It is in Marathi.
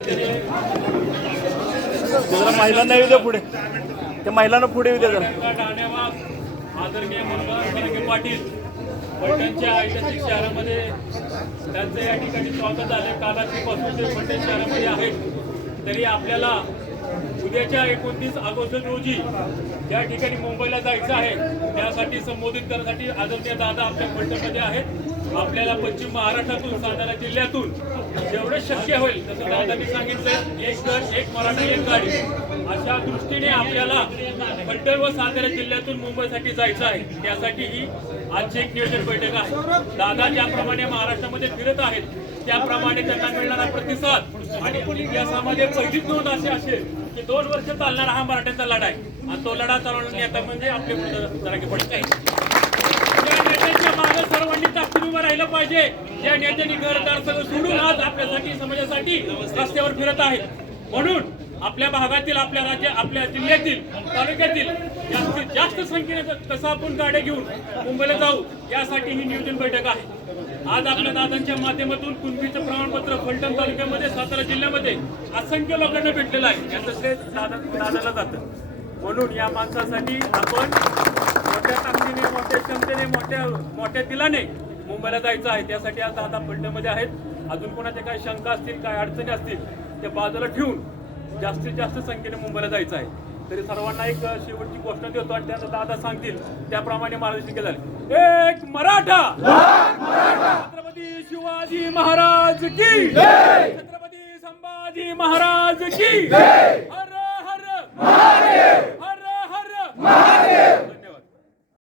जरा महिलांना येऊ द्या पुढे, त्या महिलांना पुढे येऊ द्या जरा. आदरणीय मनोहर पाटील फलटणच्या ऐतिहासिक शहरामध्ये त्यांचं या ठिकाणी स्वागत झालं. कालापासून ते फलटण शहरामध्ये आहेत. तरी आपल्याला उद्याच्या 29 ऑगस्ट रोजी या ठिकाणी मुंबईला जायचं आहे. त्यासाठी संबोधित करण्यासाठी आदरणीय दादा आपल्या फलटणमध्ये आहेत. आपल्याला पश्चिम महाराष्ट्रातून सातारा जिल्ह्यातून जेवढं शक्य होईल तसं दादांनी सांगितलं, एक घर एक मराठा एक गाडी, अशा दृष्टीने आपल्याला फलटण व सातारा जिल्ह्यातून मुंबईसाठी जायचं आहे. त्यासाठी ही आजची एक नियोजन बैठक आहे. दादा ज्याप्रमाणे महाराष्ट्रामध्ये फिरत आहेत त्याप्रमाणे त्यांना मिळणारा प्रतिसाद आणि इतिहासामध्ये पहिलीच नोंद अशी असेल की 2 वर्ष चालणारा हा मराठ्यांचा लढा आहे आणि तो लढा चालवण्याचा नेता म्हणजे आपले जरांगे पाटील. या नेत्यांच्या मागे सर्वांनी ताकदीने उभं राहिलं पाहिजे. या नेत्यांनी घरदार सगळं सोडून आज आपल्यासाठी समाजासाठी रस्त्यावर फिरत आहेत. म्हणून आपल्या भागातील आपल्या राज्य आपल्या जिल्ह्यातील तालुक्यातील जास्तीत जास्त संख्येने कसं आपण गाड्या घेऊन मुंबईला जाऊ यासाठी ही नियोजन बैठक आहे. आज आपल्या दादांच्या माध्यमातून कुणबीचं प्रमाणपत्र फलटण तालुक्यामध्ये सातारा जिल्ह्यामध्ये असंख्य लोकांना भेटलेलं आहे. याचं श्रेय दादाला जातं. म्हणून या माणसासाठी आपण मोठ्या ताकदीने मोठ्या क्षमतेने मोठ्या दिलाने मुंबईला जायचं आहे. त्यासाठी आज दादा फलटणमध्ये आहेत. अजून कोणाच्या काही शंका असतील काय अडचणी असतील ते बाजूला ठेवून जास्तीत जास्त संख्येने मुंबईला जायचं आहे. तरी सर्वांना एक शेवटची घोषणा देतो आणि त्याचा दादा सांगतील त्याप्रमाणे मार्गदर्शन केलं आहे. एक मराठा, छत्रपती शिवाजी महाराज की जय, छत्रपती संभाजी महाराज की जय. हर हर महादेव, हर हर महादेव.